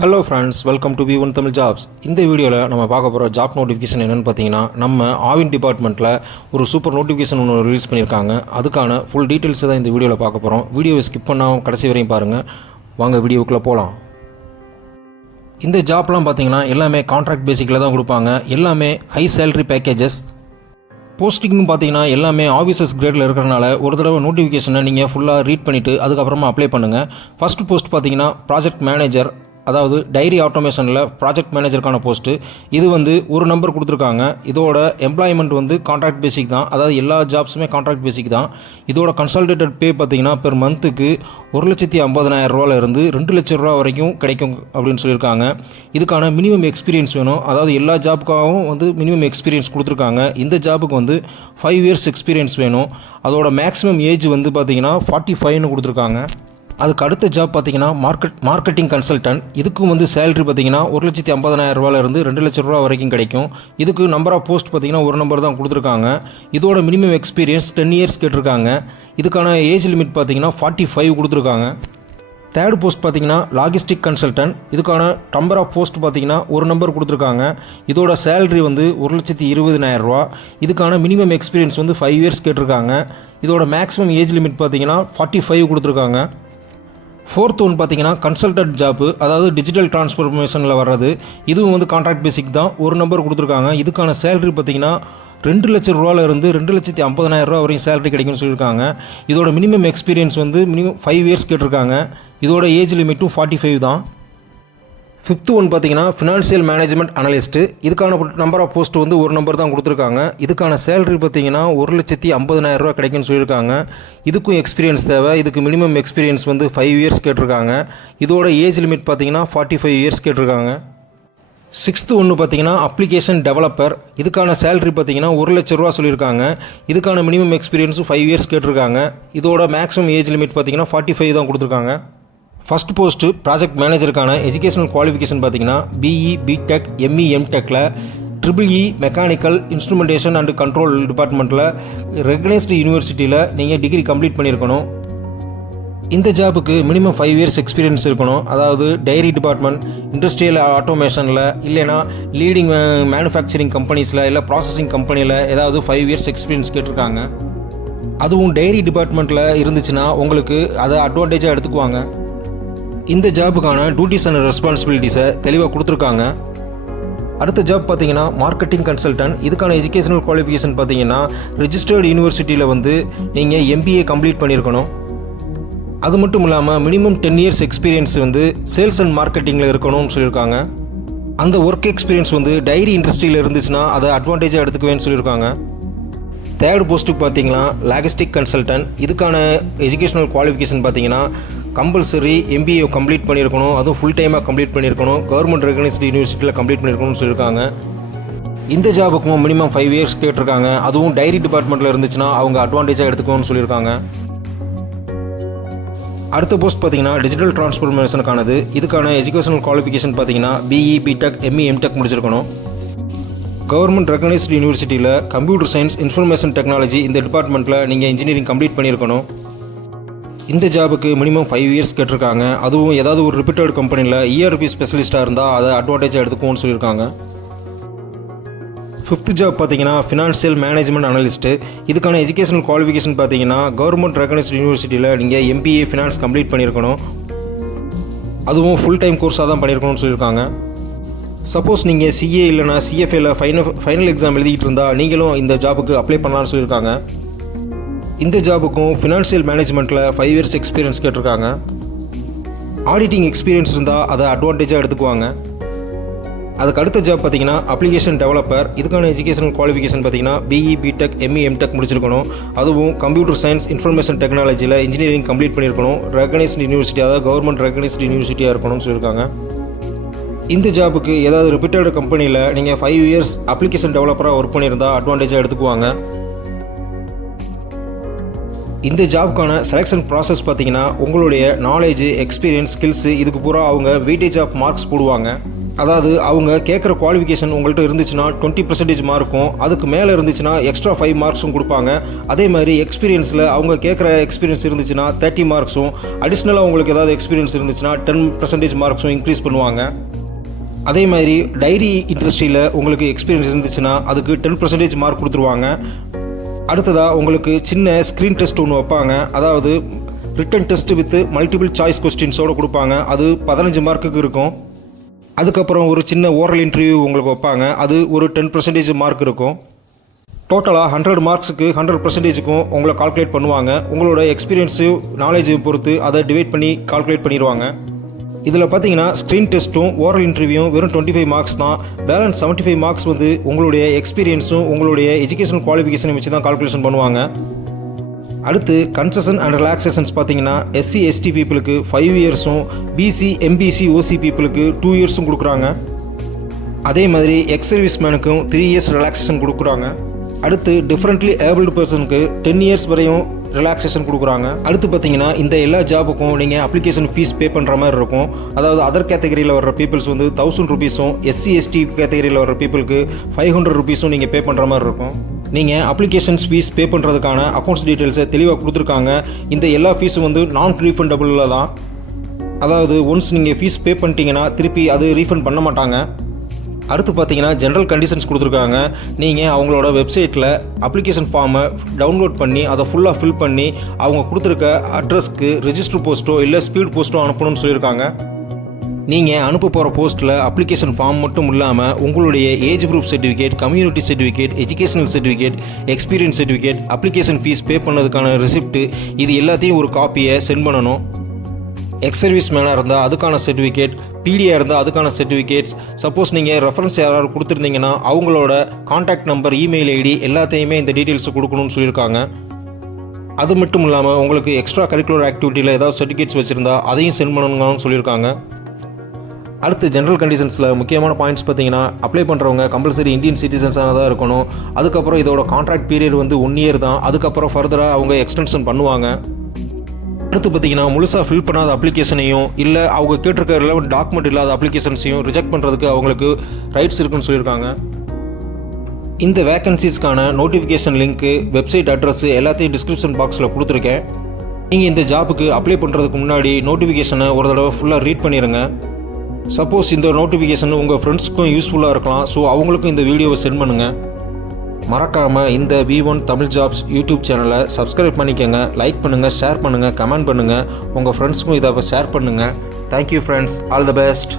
Hello friends, welcome to V1 Tamil jobs. இந்த வீடியோவில் நம்ம பார்க்க போகிற ஜாப் நோட்டிஃபிகேஷன் என்னென்னு பார்த்தீங்கன்னா, நம்ம ஆவின் டிபார்ட்மெண்ட்டில் ஒரு சூப்பர் நோட்டிஃபிகேஷன் ஒன்று ரிலீஸ் பண்ணியிருக்காங்க. அதுக்கான ஃபுல் டீட்டெயில்ஸை தான் இந்த வீடியோவில் பார்க்க போகிறோம். வீடியோவை ஸ்கிப் பண்ணாமல் கடைசி வரையும் பாருங்கள். வாங்க வீடியோக்குள்ளே போகலாம். இந்த ஜாப்லாம் பார்த்தீங்கன்னா எல்லாமே கான்ட்ராக்ட் பேசிக்கில் தான் கொடுப்பாங்க. எல்லாமே ஹை சேலரி பேக்கேஜஸ். போஸ்டிங்கும் பார்த்தீங்கன்னா எல்லாமே ஆஃபீஸர்ஸ் கிரேடில் இருக்கிறனால ஒரு தடவை நோட்டிஃபிகேஷனை நீங்கள் ஃபுல்லாக ரீட் பண்ணிவிட்டு அதுக்கப்புறமா அப்ளை பண்ணுங்கள். ஃபஸ்ட் போஸ்ட் பார்த்தீங்கன்னா ப்ராஜெக்ட் மேனேஜர், அதாவது டைரி ஆட்டோமேஷனில் ப்ராஜெக்ட் மேனேஜருக்கான போஸ்ட்டு. இது ஒரு நம்பர் கொடுத்துருக்காங்க. இதோட எம்ப்ளாய்மெண்ட் கான்ட்ராக்ட் பேசிக் தான், அதாவது எல்லா ஜாப்ஸுமே கான்ட்ராக்ட் பேசிக் தான். இதோட கன்சல்டேட்டட் பே பார்த்தீங்கன்னா பெர் மந்த்துக்கு 1,50,000 ரூபாயிலிருந்து 2 லட்ச ரூபா வரைக்கும் கிடைக்கும் அப்படின்னு சொல்லியிருக்காங்க. இதுக்கான மினிமம் எக்ஸ்பீரியன்ஸ் வேணும், அதாவது எல்லா ஜாப்புக்காகவும் மினிமம் எக்ஸ்பீரியன்ஸ் கொடுத்துருக்காங்க. இந்த ஜாபுக்கு 5 இயர்ஸ் எக்ஸ்பீரியன்ஸ் வேணும். அதோட மேக்ஸிமம் ஏஜ் பார்த்தீங்கன்னா 45ன்னு கொடுத்துருக்காங்க. அதுக்கு அடுத்த ஜாப் பார்த்தீங்கன்னா மார்க்கெட்டிங் கன்சல்டன்ட். இதுக்கும் சேலரி பார்த்தீங்கன்னா 1,50,000 ரூபாயிலிருந்து 2 லட்ச ரூபா வரைக்கும் கிடைக்கும். இதுக்கு நம்பர் ஆஃப் போஸ்ட் பார்த்தீங்கன்னா ஒரு நம்பர் தான் கொடுத்துருக்காங்க. இதோட மினிமம் எக்ஸ்பீரியன்ஸ் 10 இயர்ஸ் கேட்டிருக்காங்க. இதுக்கான ஏஜ் லிமிட் பார்த்தீங்கன்னா 45 கொடுத்துருக்காங்க. தேர்ட் போஸ்ட் பார்த்தீங்கன்னா லாஜிஸ்டிக் கன்சல்டன்ட். இதுக்கான நம்பர் ஆஃப் போஸ்ட் பார்த்தீங்கன்னா ஒரு நம்பர் கொடுத்துருக்காங்க. இதோட சேலரி 1,20,000 ரூபா. இதுக்கான மினிமம் எக்ஸ்பீரியன்ஸ் 5 இயர்ஸ் கேட்டிருக்காங்க. இதோட மேக்ஸிமம் ஏஜ் லிமிட் பார்த்தீங்கன்னா 45 கொடுத்துருக்காங்க. ஃபோர்த் ஒன் பார்த்தீங்கன்னா கன்சல்டன்ட் ஜாப்பு, அதாவது டிஜிட்டல் டிரான்ஸ்ஃபர்மேஷனில் வர்றது. இதுவும் கான்ட்ராக்ட் பேசிக் தான், ஒரு நம்பர் கொடுத்துருக்காங்க. இதுக்கான சேலரி பார்த்தீங்கன்னா 2 லட்ச ரூபாயிலிருந்து 2,50,000 ரூபா வரைக்கும் சேலரி கிடைக்கும்னு சொல்லியிருக்காங்க. இதோட மினிமம் எக்ஸ்பீரியன்ஸ் மினிமம் 5 இயர்ஸ் கேட்டிருக்காங்க. இதோட ஏஜ் லிமிட்டும் 45 தான். ஃபிஃப்த் ஒன் பார்த்தீங்கன்னா ஃபினான்ஷியல் மேனேஜ்மெண்ட் அனலிஸ்ட்டு. இதுக்கான நம்பர் ஆஃப் போஸ்ட் ஒரு நம்பர் தான் கொடுத்துருக்காங்க. இதுக்கான சேலரி பார்த்தீங்கன்னா 1,50,000 ரூபா கிடைக்குன்னு சொல்லியிருக்காங்க. இதுக்கும் எக்ஸ்பீரியன்ஸ் தேவை. இதுக்கு மினிமம் எக்ஸ்பீரியன்ஸ் 5 இயர்ஸ் கேட்டிருக்காங்க. இதோட ஏஜ் லிமிட் பார்த்தீங்கன்னா 45 இயர்ஸ் கேட்டிருக்காங்க. சிக்ஸ்த்து ஒன்று பார்த்தீங்கன்னா அப்ளிகேஷன் டெவலப்பர். இதுக்கான சேலரி பார்த்தீங்கன்னா 1 லட்ச ரூபா சொல்லியிருக்காங்க. இதுக்கான மினிமம் எக்ஸ்பீரியன்ஸும் 5 இயர்ஸ் கேட்டிருக்காங்க. இதோட மேக்ஸிமம் ஏஜ் லிமிட் பார்த்தீங்கன்னா 45 தான் கொடுத்துருக்காங்க. ஃபஸ்ட் போஸ்ட்டு ப்ராஜெக்ட் மேனேஜருக்கான எஜுகேஷனல் குவாலிஃபிகேஷன் பார்த்தீங்கன்னா BE, BTech, ME, MTechல EEE mechanical instrumentation and control டிபார்ட்மெண்ட்டில் ரெகனைஸ்டு யூனிவர்சிட்டியில் நீங்கள் டிகிரி கம்ப்ளீட் பண்ணியிருக்கணும். இந்த ஜாபுக்கு மினிமம் 5 இயர்ஸ் எக்ஸ்பீரியன்ஸ் இருக்கணும், அதாவது டைரி டிபார்ட்மெண்ட், இண்டஸ்ட்ரியல் ஆட்டோமேஷனில், இல்லைனா லீடிங் மேனுஃபேக்சரிங் கம்பெனிஸில், இல்லை ப்ராசஸிங் கம்பெனியில் ஏதாவது 5 இயர்ஸ் எக்ஸ்பீரியன்ஸ் கேட்டிருக்காங்க. அதுவும் டைரி டிபார்ட்மெண்ட்டில் இருந்துச்சுன்னா உங்களுக்கு அதை அட்வான்டேஜாக எடுத்துக்குவாங்க. இந்த ஜாபுக்கான டியூட்டிஸ் அண்ட் ரெஸ்பான்சிபிலிட்டிஸை தெளிவாக கொடுத்துருக்காங்க. அடுத்த ஜாப் பார்த்தீங்கன்னா மார்க்கெட்டிங் கன்சல்டன்ட். இதுக்கான எஜுகேஷனல் குவாலிஃபிகேஷன் பார்த்தீங்கன்னா ரெஜிஸ்டர்டு யூனிவர்சிட்டியில் நீங்கள் MBA கம்ப்ளீட் பண்ணியிருக்கணும். அது மட்டும் இல்லாமல் minimum 10 years experience sales and மார்க்கெட்டிங்கில் இருக்கணும்னு சொல்லியிருக்காங்க. அந்த ஒர்க் எக்ஸ்பீரியன்ஸ் டைரி இண்டஸ்ட்ரியில் இருந்துச்சுன்னா அதை அட்வான்டேஜாக எடுத்துக்குவேன்னு சொல்லியிருக்காங்க. தேர்ட் போஸ்ட்டுக்கு பார்த்தீங்கன்னா லாஜிஸ்டிக் கன்சல்டன்ட். இதுக்கான எஜுகேஷனல் குவாலிஃபிகேஷன் பார்த்தீங்கன்னா கம்பல்சரி MBA கம்ப்ளீட் பண்ணியிருக்கணும், அதுவும் ஃபுல் டைமாக கம்ப்ளீட் பண்ணியிருக்கணும், கவர்மெண்ட் ரெகனைஸ்டு யூனிவர்சிட்டியில் கம்ப்ளீட் பண்ணியிருக்கணும்னு சொல்லியிருக்காங்க. இந்த ஜாபுக்கும் மினிமம் 5 இயர்ஸ் கேட்டிருக்காங்க. அதுவும் டைரி டிபார்ட்மெண்ட்டில் இருந்துச்சுன்னா அவங்க அட்வான்டேஜாக எடுத்துக்கணும்னு சொல்லியிருக்காங்க. அடுத்த போஸ்ட் பார்த்தீங்கன்னா டிஜிட்டல் டிரான்ஸ்ஃபர்மேஷனுக்கானது. இதுக்கான எஜுகேஷனல் குவாலிஃபிகேஷன் பார்த்தீங்கன்னா BE, BTech, ME, MTech முடிச்சிருக்கணும். கவர்மெண்ட் ரெகனைஸ்டு யூனிவர்சிட்டியில் கம்ப்யூட்டர் சயின்ஸ் இன்ஃபர்மேஷன் டெக்னாலஜி இந்த டிபார்ட்மெண்ட்டில் நீங்கள் இன்ஜினியரிங் கம்ப்ளீட் பண்ணியிருக்கணும். இந்த ஜாபுக்கு மினிமம் 5 இயர்ஸ் கேட்டிருக்காங்க. அதுவும் ஏதாவது ஒரு ரிப்பீட்டட் கம்பெனியில் ERP ஸ்பெஷலிஸ்ட்டாக இருந்தால் அதை அட்வான்டேஜாக எடுத்துக்குவோம்னு சொல்லியிருக்காங்க. ஃபிஃப்த் ஜாப் பார்த்தீங்கன்னா ஃபினான்ஷியல் மேனேஜ்மெண்ட் அனலிஸ்ட்டு. இதுக்கான எஜுகேஷனல் குவாலிஃபிகேஷன் பார்த்தீங்கன்னா கவர்மெண்ட் ரெகனைஸ்டு யூனிவர்சிட்டியில் நீங்கள் MBA ஃபினான்ஸ் கம்ப்ளீட் பண்ணியிருக்கணும். அதுவும் ஃபுல் டைம் கோர்ஸாக தான் பண்ணியிருக்கணும்னு சொல்லியிருக்காங்க. சப்போஸ் நீங்கள் CA இல்லைனா CFAல ஃபைனல் எக்ஸாம் எழுதிக்கிட்டு இருந்தால் நீங்களும் இந்த ஜாபுக்கு அப்ளை பண்ணலாம்னு சொல்லியிருக்காங்க. இந்த ஜாபுக்கும் ஃபினான்ஷியல் மேனேஜ்மெண்ட்டில் 5 இயர்ஸ் எக்ஸ்பீரியன்ஸ் கேட்டிருக்காங்க. ஆடிட்டிங் எக்ஸ்பீரியன்ஸ் இருந்தால் அதை அட்வான்டேஜாக எடுத்துக்குவாங்க. அதுக்கு அடுத்த ஜாப் பார்த்தீங்கன்னா அப்ளிகேஷன் டெவலப்பர். இதுக்கான எஜுகேஷனல் குவாலிஃபிகேஷன் பார்த்தீங்கன்னா BE, BTech, ME, MTech முடிச்சிருக்கணும். அதுவும் கம்ப்யூட்டர் சயின்ஸ் இன்ஃபர்மேஷன் டெக்னாலஜியில் இன்ஜினியரிங் கம்ப்ளீட் பண்ணியிருக்கணும். ரெகனைஸ்டு யூனிவர்சிட்டி, அதாவது கவர்மெண்ட் ரெகனைஸ்டு யூனிவர்சிட்டியாக இருக்கணும்னு சொல்லியிருக்காங்க. இந்த ஜாபுக்கு ஏதாவது ரிப்பீட்டட் கம்பெனியில் நீங்கள் 5 இயர்ஸ் அப்ளிகேஷன் டெவலப்பராக ஒர்க் பண்ணியிருந்தால் அட்வான்டேஜாக எடுத்துக்குவாங்க. இந்த ஜாபுக்கான செலெக்ஷன் ப்ராசஸ் பார்த்தீங்கன்னா உங்களுடைய நாலேஜ், எக்ஸ்பீரியன்ஸ், ஸ்கில்ஸு இதுக்கு பூரா அவங்க வெயிட்டேஜ் ஆஃப் மார்க்ஸ் போடுவாங்க. அதாவது அவங்க கேட்குற குவாலிஃபிகேஷன் உங்கள்கிட்ட இருந்துச்சுன்னா 20% மார்க்கும், அதுக்கு மேலே இருந்துச்சுன்னா எக்ஸ்ட்ரா 5 மார்க்ஸும் கொடுப்பாங்க. அதே மாதிரி எக்ஸ்பீரியன்ஸில் அவங்க கேட்குற எக்ஸ்பீரியன்ஸ் இருந்துச்சுன்னா 30 மார்க்ஸும், அடிஷ்னலாக உங்களுக்கு ஏதாவது எக்ஸ்பீரியன்ஸ் இருந்துச்சுன்னா 10% மார்க்ஸும் இன்க்ரீஸ் பண்ணுவாங்க. அதே மாதிரி டைரி இண்டஸ்ட்ரியில் உங்களுக்கு எக்ஸ்பீரியன்ஸ் இருந்துச்சுன்னா அதுக்கு 10% மார்க் கொடுத்துருவாங்க. அடுத்ததாக உங்களுக்கு சின்ன ஸ்க்ரீன் டெஸ்ட் ஒன்று வைப்பாங்க. அதாவது written test with multiple choice கொஸ்டின்ஸோடு கொடுப்பாங்க. அது 15 மார்க்குக்கு இருக்கும். அதுக்கப்புறம் ஒரு சின்ன ஓரல் இன்டர்வியூ உங்களுக்கு வைப்பாங்க. அது ஒரு 10% மார்க் இருக்கும். டோட்டலாக 100 மார்க்ஸுக்கு 100%க்கும் உங்களை கால்குலேட் பண்ணுவாங்க. உங்களோட எக்ஸ்பீரியன்ஸு நாலேஜை பொறுத்து அதை டிவைட் பண்ணி கால்குலேட் பண்ணிடுவாங்க. இதில் பார்த்தீங்கன்னா ஸ்க்ரீன் டெஸ்ட்டும் ஓரல் இன்டர்வியூவும் வெறும் 25 மார்க்ஸ் தான். பேலன்ஸ் 75 மார்க்ஸ் வந்து உங்களுடைய எக்ஸ்பீரியன்ஸும் உங்களுடைய எஜுகேஷனல் குவாலிஃபிகேஷனை வச்சு தான் கால்குலேஷன் பண்ணுவாங்க. அடுத்து கன்செஷன் அண்ட் ரிலாக்ஸேஷன்ஸ் பார்த்தீங்கன்னா SC ST பீப்புளுக்கு 5 இயர்ஸும், BC MBC OC பீப்புளுக்கு 2 இயர்ஸும் கொடுக்குறாங்க. அதே மாதிரி எக்ஸ் சர்வீஸ் மேனுக்கும் 3 இயர்ஸ் ரிலாக்ஸேஷன் கொடுக்குறாங்க. அடுத்து டிஃப்ரெண்ட்லி ஏபிள்டு பர்சனுக்கு 10 இயர்ஸ் வரையும் ரிலாக்ஸேஷன் கொடுக்குறாங்க. அடுத்து பார்த்தீங்கன்னா இந்த எல்லா ஜாபுக்கும் நீங்கள் அப்ளிகேஷன் ஃபீஸ் பே பண்ணுற மாதிரி இருக்கும். அதாவது அதர் கேட்டகரியில் வர்ற பீப்புள்ஸ் வந்து 1000 ருபீஸும், SC ST கேட்டகரியில் வர்ற பீப்புளுக்கு 500 ருபீஸும் நீங்கள் பே பண்ணுற மாதிரி இருக்கும். நீங்கள் அப்ளிகேஷன்ஸ் ஃபீஸ் பே பண்ணுறதுக்கான அக்கௌண்ட்ஸ் டீட்டெயில்ஸை தெளிவாக கொடுத்துருக்காங்க. இந்த எல்லா ஃபீஸும் வந்து நான் ரீஃபண்டபுளில் தான். அதாவது ஒன்ஸ் நீங்கள் ஃபீஸ் பே பண்ணிட்டீங்கன்னா திருப்பி அது ரீஃபண்ட் பண்ண மாட்டாங்க. அடுத்து பார்த்தீங்கன்னா ஜென்ரல் கண்டிஷன்ஸ் கொடுத்துருக்காங்க. நீங்கள் அவங்களோட வெப்சைட்டில் அப்ளிகேஷன் ஃபார்மை டவுன்லோட் பண்ணி அதை ஃபுல்லாக ஃபில் பண்ணி அவங்க கொடுத்துருக்க அட்ரஸ்க்கு ரெஜிஸ்டர் போஸ்ட்டோ இல்லை ஸ்பீட் போஸ்ட்டோ அனுப்பணும்னு சொல்லியிருக்காங்க. நீங்கள் அனுப்ப போகிற போஸ்ட்டில் அப்ளிகேஷன் ஃபார்ம் மட்டும் இல்லாமல் உங்களுடைய age group certificate, community certificate, educational certificate, experience certificate, application fees pay பண்ணதுக்கான ரெசிப்ட்டு, இது எல்லாத்தையும் ஒரு காப்பியை சென்ட் பண்ணணும். எக்ஸ் சர்வீஸ் மேனாக இருந்தால் அதுக்கான சர்டிஃபிகேட், பிடியாக இருந்தால் அதுக்கான சர்டிஃபிகேட்ஸ், சப்போஸ் நீங்கள் ரெஃபரன்ஸ் யாராவது கொடுத்துருந்தீங்கன்னா அவங்களோட கான்டாக்ட் நம்பர், இமெயில் ஐடி எல்லாத்தையுமே இந்த டீட்டெயில்ஸ் கொடுக்கணும்னு சொல்லியிருக்காங்க. அது மட்டும் இல்லாமல் உங்களுக்கு எக்ஸ்ட்ரா கரிக்குலர் ஆக்டிவிட்டியில் ஏதாவது சர்டிஃபிகேட்ஸ் வச்சுருந்தா அதையும் சென்ட் பண்ணணும்னு சொல்லியிருக்காங்க. அடுத்து ஜென்ரல் கண்டிஷன்ஸில் முக்கியமான பாயிண்ட்ஸ் பார்த்தீங்கன்னா அப்ளை பண்ணுறவங்க கம்பல்சரி இந்தியன் சிட்டிசன்ஸாக தான் இருக்கணும். அதுக்கப்புறம் இதோட கான்ட்ராக்ட் பீரியட் வந்து 1 இயர் தான். அதுக்கப்புறம் ஃபர்தராக அவங்க எக்ஸ்டென்ஷன் பண்ணுவாங்க. அடுத்து பார்த்தீங்கன்னா முழுசாக ஃபில் பண்ணாத அப்ளிகேஷனையும் இல்லை அவங்க கேட்டிருக்க ரிலவெண்ட் டாக்குமெண்ட் இல்லாத அப்ளிகேஷன்ஸையும் ரிஜெக்ட் பண்ணுறதுக்கு அவங்களுக்கு ரைட்ஸ் இருக்குன்னு சொல்லியிருக்காங்க. இந்த வேகன்சிஸ்க்கான நோட்டிஃபிகேஷன் லிங்க்கு, வெப்சைட் அட்ரஸ் எல்லாத்தையும் டிஸ்கிரிப்ஷன் பாக்ஸில் கொடுத்துருக்கேன். நீங்கள் இந்த ஜாப்புக்கு அப்ளை பண்ணுறதுக்கு முன்னாடி நோட்டிஃபிகேஷனை ஒரு தடவை ஃபுல்லாக ரீட் பண்ணிடுங்க. சப்போஸ் இந்த நோட்டிஃபிகேஷன் உங்கள் ஃப்ரெண்ட்ஸ்க்கும் யூஸ்ஃபுல்லாக இருக்கலாம். ஸோ அவங்களுக்கும் இந்த வீடியோவை சென்ட் பண்ணுங்கள். மறக்காமல் இந்த V1 தமிழ் ஜாப்ஸ் யூடியூப் சேனலை சப்ஸ்கிரைப் பண்ணிக்கோங்க. லைக் பண்ணுங்கள், ஷேர் பண்ணுங்கள், கமெண்ட் பண்ணுங்கள். உங்கள் ஃப்ரெண்ட்ஸ்க்கும் இதை ஷேர் பண்ணுங்கள். Thank you friends. All the best.